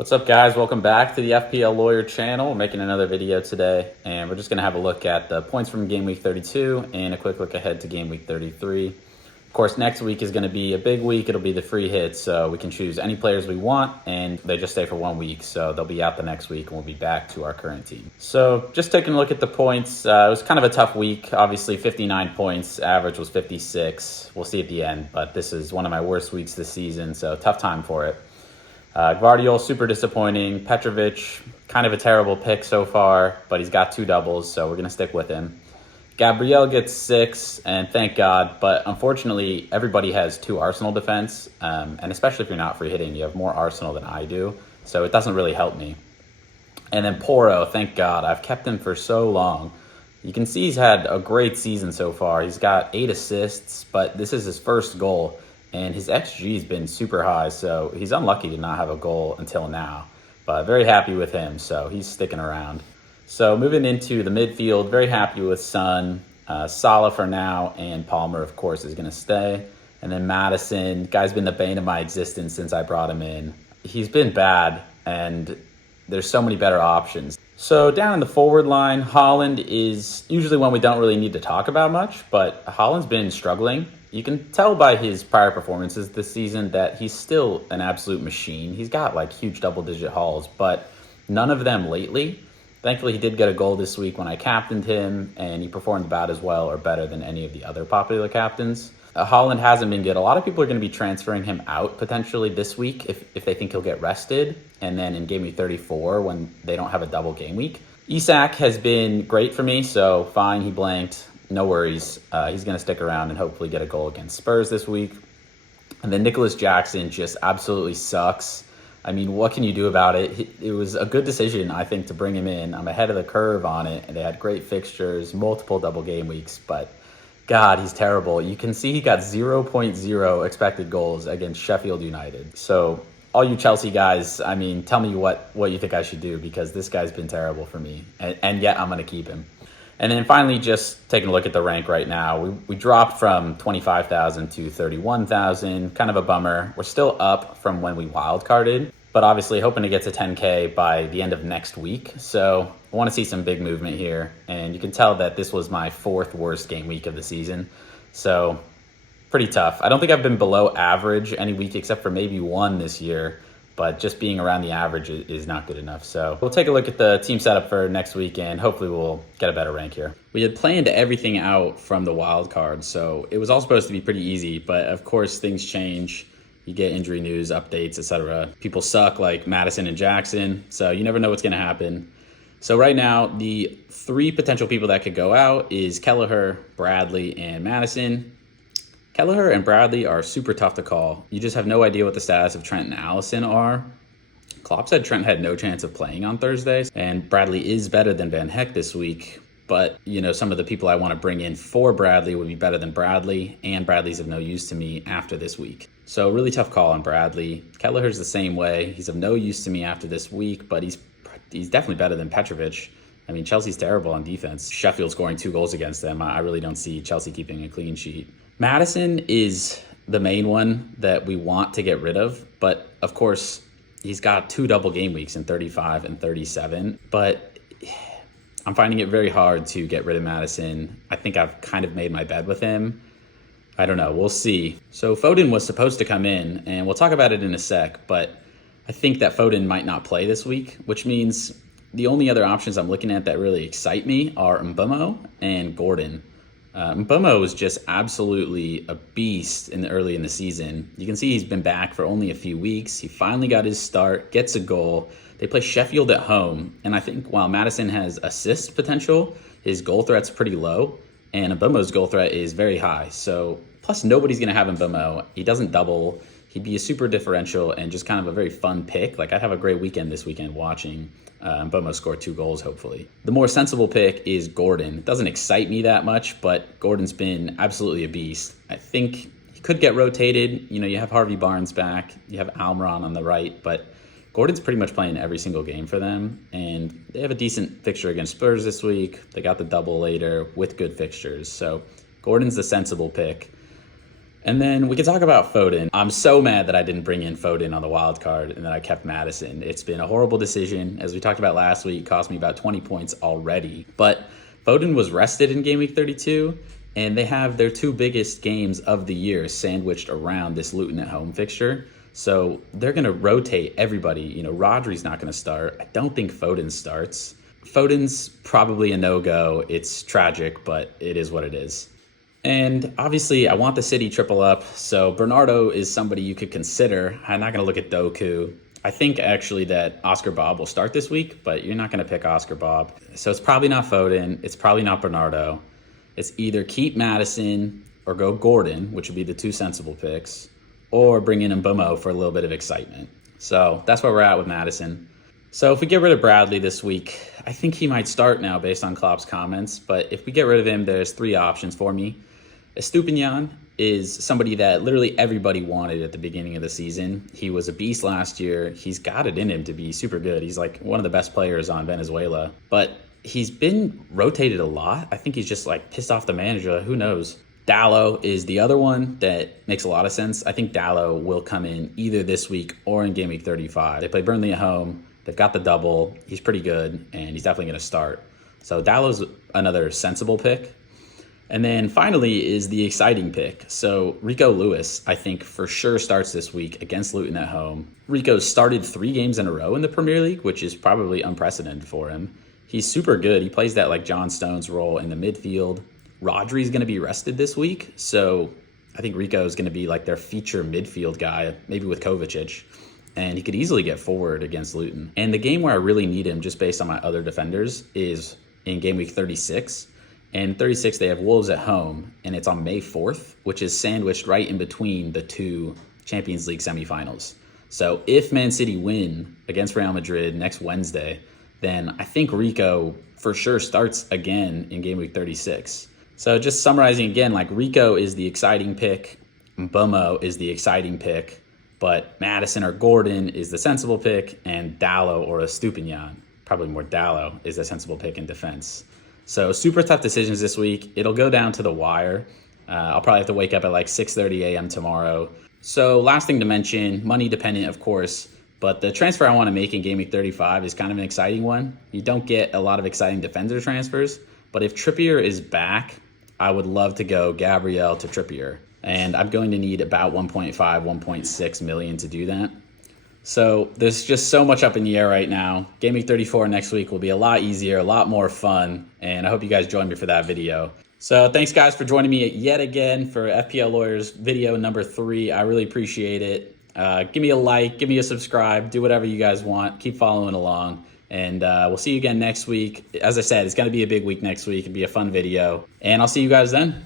What's up, guys? Welcome back to the FPL Lawyer channel. We're making another video today, and we're just going to have a look at the points from game week 32 and a quick look ahead to game week 33. Of course, next week is going to be a big week. It'll be the free hits, so we can choose any players we want, and they just stay for 1 week, so they'll be out the next week, and we'll be back to our current team. So just taking a look at the points, it was kind of a tough week. Obviously, 59 points, average was 56. We'll see at the end, but this is one of my worst weeks this season, so tough time for it. Gvardiol, super disappointing. Petrovic, kind of a terrible pick so far, but he's got 2 doubles, so we're going to stick with him. Gabriel gets 6, and thank God, but unfortunately, everybody has 2 Arsenal defense, and especially if you're not free hitting, you have more Arsenal than I do, so it doesn't really help me. And then Porro, thank God, I've kept him for so long. You can see he's had a great season so far. He's got 8 assists, but this is his first goal. And his XG has been super high, so he's unlucky to not have a goal until now. But very happy with him, so he's sticking around. So moving into the midfield, very happy with Son. Salah for now, and Palmer, of course, is going to stay. And then Maddison, guy's been the bane of my existence since I brought him in. He's been bad, and there's so many better options. So down in the forward line, Haaland is usually one we don't really need to talk about much, but Haaland's been struggling. You can tell by his prior performances this season that he's still an absolute machine. He's got like huge double-digit hauls, but none of them lately. Thankfully, he did get a goal this week when I captained him, and he performed about as well or better than any of the other popular captains. Haaland hasn't been good. A lot of people are going to be transferring him out potentially this week if they think he'll get rested, and then in game week 34 when they don't have a double game week. Isak has been great for me, so fine, he blanked. No worries. He's going to stick around and hopefully get a goal against Spurs this week. And then Nicholas Jackson just absolutely sucks. I mean, what can you do about it? It was a good decision, I think, to bring him in. I'm ahead of the curve on it, and they had great fixtures, multiple double game weeks, but God, he's terrible. You can see he got 0.0 expected goals against Sheffield United. So all you Chelsea guys, I mean, tell me what you think I should do, because this guy's been terrible for me, and yet I'm going to keep him. And then finally, just taking a look at the rank right now, we dropped from 25,000 to 31,000, kind of a bummer. We're still up from when we wildcarded, but obviously hoping to get to 10K by the end of next week. So I want to see some big movement here. And you can tell that this was my 4th worst game week of the season. So pretty tough. I don't think I've been below average any week except for maybe 1 this year. But just being around the average is not good enough. So we'll take a look at the team setup for next weekend. Hopefully we'll get a better rank here. We had planned everything out from the wild card, so it was all supposed to be pretty easy. But of course, things change. You get injury news, updates, etc. People suck like Maddison and Jackson, so you never know what's going to happen. So right now, the 3 potential people that could go out is Kelleher, Bradley, and Maddison. Kelleher and Bradley are super tough to call. You just have no idea what the status of Trent and Allison are. Klopp said Trent had no chance of playing on Thursdays, and Bradley is better than Van Heck this week. But, you know, some of the people I want to bring in for Bradley would be better than Bradley, and Bradley's of no use to me after this week. So really tough call on Bradley. Kelleher's the same way. He's of no use to me after this week, but he's definitely better than Petrovic. I mean, Chelsea's terrible on defense. Sheffield scoring 2 goals against them. I really don't see Chelsea keeping a clean sheet. Maddison is the main one that we want to get rid of, but of course, he's got 2 double game weeks in 35 and 37, but I'm finding it very hard to get rid of Maddison. I think I've kind of made my bed with him. I don't know. We'll see. So Foden was supposed to come in, and we'll talk about it in a sec, but I think that Foden might not play this week, which means the only other options I'm looking at that really excite me are Mbeumo and Gordon. Mbeumo was just absolutely a beast early in the season. You can see he's been back for only a few weeks. He finally got his start, gets a goal. They play Sheffield at home, and I think while Maddison has assist potential, his goal threat's pretty low, and Mbeumo's goal threat is very high. So plus nobody's going to have Mbeumo. He doesn't double. He'd be a super differential and just kind of a very fun pick. Like, I'd have a great weekend this weekend watching Mbeumo score 2 goals, hopefully. The more sensible pick is Gordon. It doesn't excite me that much, but Gordon's been absolutely a beast. I think he could get rotated. You know, you have Harvey Barnes back. You have Almiron on the right, but Gordon's pretty much playing every single game for them, and they have a decent fixture against Spurs this week. They got the double later with good fixtures, so Gordon's the sensible pick. And then we can talk about Foden. I'm so mad that I didn't bring in Foden on the wild card and that I kept Madison. It's been a horrible decision. As we talked about last week, it cost me about 20 points already. But Foden was rested in game week 32, and they have their two biggest games of the year sandwiched around this Luton at home fixture. So they're going to rotate everybody. You know, Rodri's not going to start. I don't think Foden starts. Foden's probably a no-go. It's tragic, but it is what it is. And obviously, I want the City triple up, so Bernardo is somebody you could consider. I'm not going to look at Doku. I think actually that Oscar Bob will start this week, but you're not going to pick Oscar Bob. So it's probably not Foden. It's probably not Bernardo. It's either keep Madison or go Gordon, which would be the two sensible picks, or bring in Mbeumo for a little bit of excitement. So that's where we're at with Madison. So if we get rid of Bradley this week, I think he might start now based on Klopp's comments. But if we get rid of him, there's three options for me. Estupiñán is somebody that literally everybody wanted at the beginning of the season. He was a beast last year. He's got it in him to be super good. He's like one of the best players on Venezuela. But he's been rotated a lot. I think he's just like pissed off the manager. Who knows? Dalot is the other one that makes a lot of sense. I think Dalot will come in either this week or in game week 35. They play Burnley at home. They've got the double. He's pretty good, and he's definitely going to start. So Dalot's another sensible pick. And then finally is the exciting pick. So Rico Lewis, I think for sure starts this week against Luton at home. Rico's started 3 games in a row in the Premier League, which is probably unprecedented for him. He's super good. He plays that like John Stones role in the midfield. Rodri's going to be rested this week, so I think Rico is going to be like their feature midfield guy, maybe with Kovacic. And he could easily get forward against Luton. And the game where I really need him, just based on my other defenders, is in game week 36. And 36, they have Wolves at home, and it's on May 4th, which is sandwiched right in between the two Champions League semifinals. So if Man City win against Real Madrid next Wednesday, then I think Rico for sure starts again in game week 36. So just summarizing again, like Rico is the exciting pick, Mbeumo is the exciting pick, but Madison or Gordon is the sensible pick, and Dalot or Estupiñán, probably more Dalot, is the sensible pick in defense. So super tough decisions this week. It'll go down to the wire. I'll probably have to wake up at like 6:30 a.m. tomorrow. So last thing to mention, money dependent, of course, but the transfer I want to make in game week 35 is kind of an exciting one. You don't get a lot of exciting defender transfers, but if Trippier is back, I would love to go Gabriel to Trippier. And I'm going to need about 1.5, 1.6 million to do that. So there's just so much up in the air right now. Game week 34 next week will be a lot easier, a lot more fun, and I hope you guys join me for that video. So thanks guys for joining me yet again for FPL Lawyers video number 3. I really appreciate it. Give me a like, give me a subscribe, do whatever you guys want. Keep following along, and we'll see you again next week. As I said, it's going to be a big week next week. It'll be a fun video, and I'll see you guys then.